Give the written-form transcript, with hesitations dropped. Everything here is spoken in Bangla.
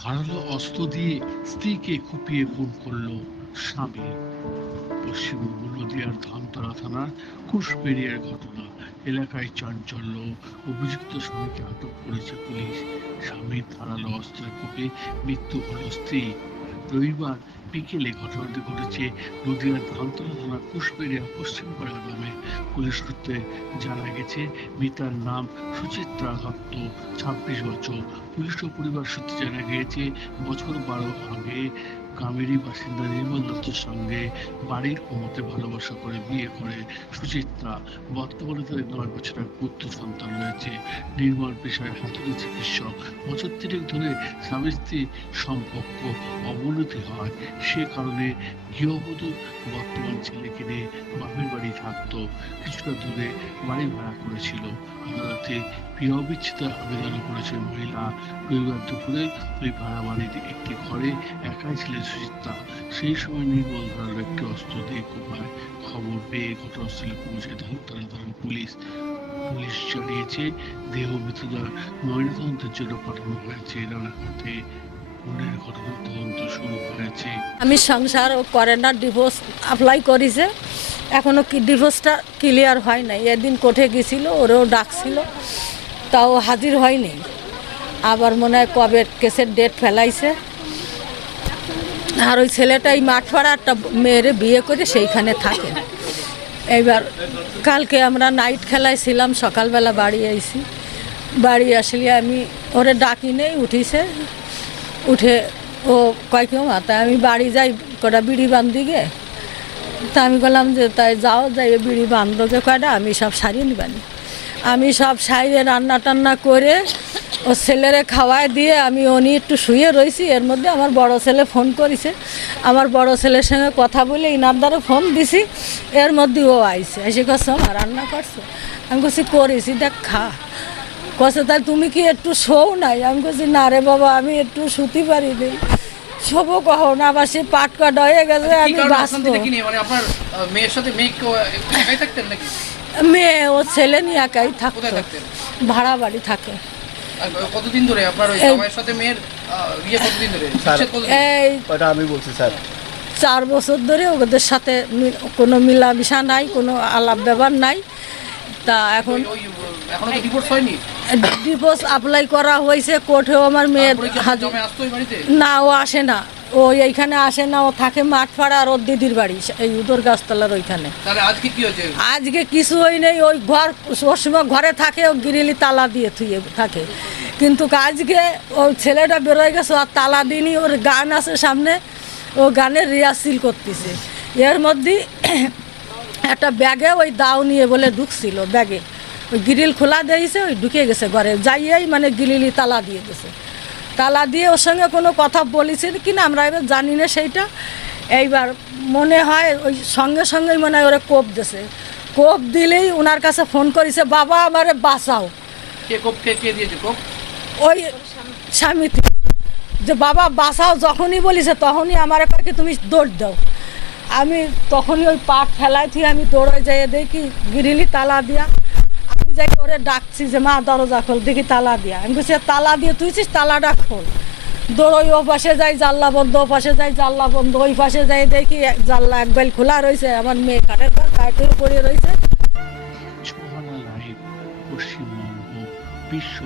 ধারালো অস্ত্র দিয়ে স্ত্রীকে কুপিয়ে খুন করল স্বামী। পশ্চিমবঙ্গ নদীয়ার ধামতলা থানার কুশবেড়িয়ার ঘটনা। এলাকায় চাঞ্চল্য। অভিযুক্ত স্বামীকে আটক করেছে পুলিশ। স্বামীর ধারালো অস্ত্রে কুপে মৃত্যু হল স্ত্রী। রবিবার বিকেলে ঘটনাটি ঘটেছে নদীয়ার ধামতলা থানার কুশবেড়িয়া পশ্চিমপাড়া গ্রামে। পুলিশ সূত্রে জানা গেছে মৃতার নাম সুচিত্রা দত্ত, 26 বছর। পুলিশ ও পরিবার সূত্রে জানা গিয়েছে বছর 12 আগে গ্রামেরই বাসিন্দা নির্মল দত্তের সঙ্গে বাড়ির কোমতে ভালোবাসা করে বিয়ে করে সুচিত্রা। বর্তমানে তাদের 9 বছরের পুত্র সন্তান রয়েছে। নির্মল পেশায় হাতুড়ি চিকিৎসক। বছর 3 ধরে স্বামী স্ত্রী সম্পর্ক অবনতি হয়। সে কারণে গৃহবধূ বর্তমান ছেলেকে নিয়ে বাপের বাড়ি থাকতো। কিছুটা দূরে বাড়ি ভাড়া করেছিল। আদালতে গৃহ বিচ্ছেদের আবেদন করেছেন মহিলা। রবিবার দুপুরে ওই ভাড়া বাড়ির একটি ঘরে একাই ছিলেন সুচিত্রা। সেই সময় নির্মল ধারালো একটি অস্ত্র দিয়ে কোপায়। খবর পেয়ে ঘটনাস্থলে পৌঁছে ধামতলা থানার পুলিশ। পুলিশ জানিয়েছে দেহ মৃতদেহ ময়নাতদন্তের জন্য পাঠানো হয়েছে রানাঘাটে। খুনের ঘটনার তদন্ত শুরু হয়েছে। আমি সংসার করে না, ডিভোর্স অ্যাপ্লাই করেছে, এখনো কি ডিভোর্সটা ক্লিয়ার হয় নাই। এদিন কোর্টে গেছিল, ওরেও ডাকছিল, তাও হাজির হয়নি। আবার মনে হয় কবে কেসের ডেট ফেলাইছে। আর ওই ছেলেটাই মাঠপাড়া একটা মেয়েরে বিয়ে করে সেইখানে থাকে। এইবার কালকে আমরা নাইট খেলায় ছিলাম, সকালবেলা বাড়ি আইছি। বাড়ি আসলে আমি ওরে ডাকি নেই, উঠিছে। উঠে ও কয়েকও মাথা আমি বাড়ি যাই কটা বিড়ি বান্ধি গে। তা আমি বললাম যে তাই যাও, যাই বিড়ি বান্ধবকে কয়টা আমি সব সারিয়ে নিবানি। আমি সব সারিয়ে রান্না টান্না করে ও ছেলেরে খাওয়ায় দিয়ে আমি উনি একটু শুয়ে রয়েছি। এর মধ্যে আমার বড় ছেলে ফোন করেছে। আমার বড় ছেলের সঙ্গে কথা বলে ইনার দ্বারা ফোন দিছি। এর মধ্যে ও আইছে, এসে কছে মা রান্না করছো? আমি কছি করেছি, দেখ খা। কছে তাই তুমি কি একটু শোও নাই? আমি কছি না রে বাবা, আমি একটু শুতে পারি নি। শোবো কখন? আবার সে পাট কাটা হয়ে গেছে, আমি বাঁচবো। মেয়ে ও ছেলে নিয়ে একাই থাকতো, ভাড়া বাড়ি থাকে। কতদিন ধরে আপনার ওই জামাইয়ের সাথে মেয়ের বিয়ে কতদিন ধরে? এই আমি বলছি স্যার 4 বছর ধরে ওদের সাথে কোনো মিলামিশা নাই, কোনো আলাপ ব্যবহার নাই। তা এখন এখনো তো ডিভোর্স হয়নি? ডিভোর্স অ্যাপ্লাই করা হয়েছে কোর্টেও। আমার মেয়ের জামাই আসতো এই বাড়িতে? না, ও আসে না, ও এইখানে আসে না। ও থাকে মাঠপাড়া আর ওর দিদির বাড়ি এই উদর গাছতলার ওইখানে। তাহলে আজকে কি হয়েছে? আজকে কিছু হয় নেই, ওই ঘর ওর সময় ঘরে থাকে, ও গিরিলি তালা দিয়ে থুয়ে থাকে। কিন্তু আজকে ওই ছেলেটা বেরোয় গেছে, আর তালা দিনই। ওর গান আছে সামনে, ও গানের রিহার্সেল করতেছে। এর মধ্যে একটা ব্যাগে ওই দাও নিয়ে বলে ঢুকছিল, ব্যাগে ওই গ্রিল খোলা দিয়েছে, ওই ঢুকে গেছে ঘরে। যাইয়েই মানে গ্রিলি তালা দিয়ে গেছে। তালা দিয়ে ওর সঙ্গে কোনো কথা বলেছে কিনা আমরা এবার জানি না সেইটা। এইবার মনে হয় ওই সঙ্গে সঙ্গেই মনে হয় ওরা কোপ দিয়েছে। কোপ দিলেই ওনার কাছে ফোন করেছে, বাবা আমারে বাঁচাও। কে দিয়েছে কোপ? ওই স্বামী যে বাবা বাঁচাও যখনই বলিছে তখনই আমার কি তুমি দৌড় দাও। আমি তখনই ওই পাট ফেলাই থেকে আমি দৌড়ে যাই, দেখি গিরিলি তালা দিয়া। আমি যাই ওরে ডাকছি যে মা দরজা খোল, দেখি তালা দিয়া। আমি বলছি তালা দিয়ে তুইছিস, তালাটা খোল। দৌড়ই ও পাশে যাই, জানলা বন্ধ, ও পাশে যাই, জানলা বন্ধ। ওই পাশে যাই দেখি জানলা এক বেল খোলা রয়েছে, আমার মেয়ে কাঠের পর কাঠের পড়ে রয়েছে। পশ্চিমবঙ্গ বিশ্ব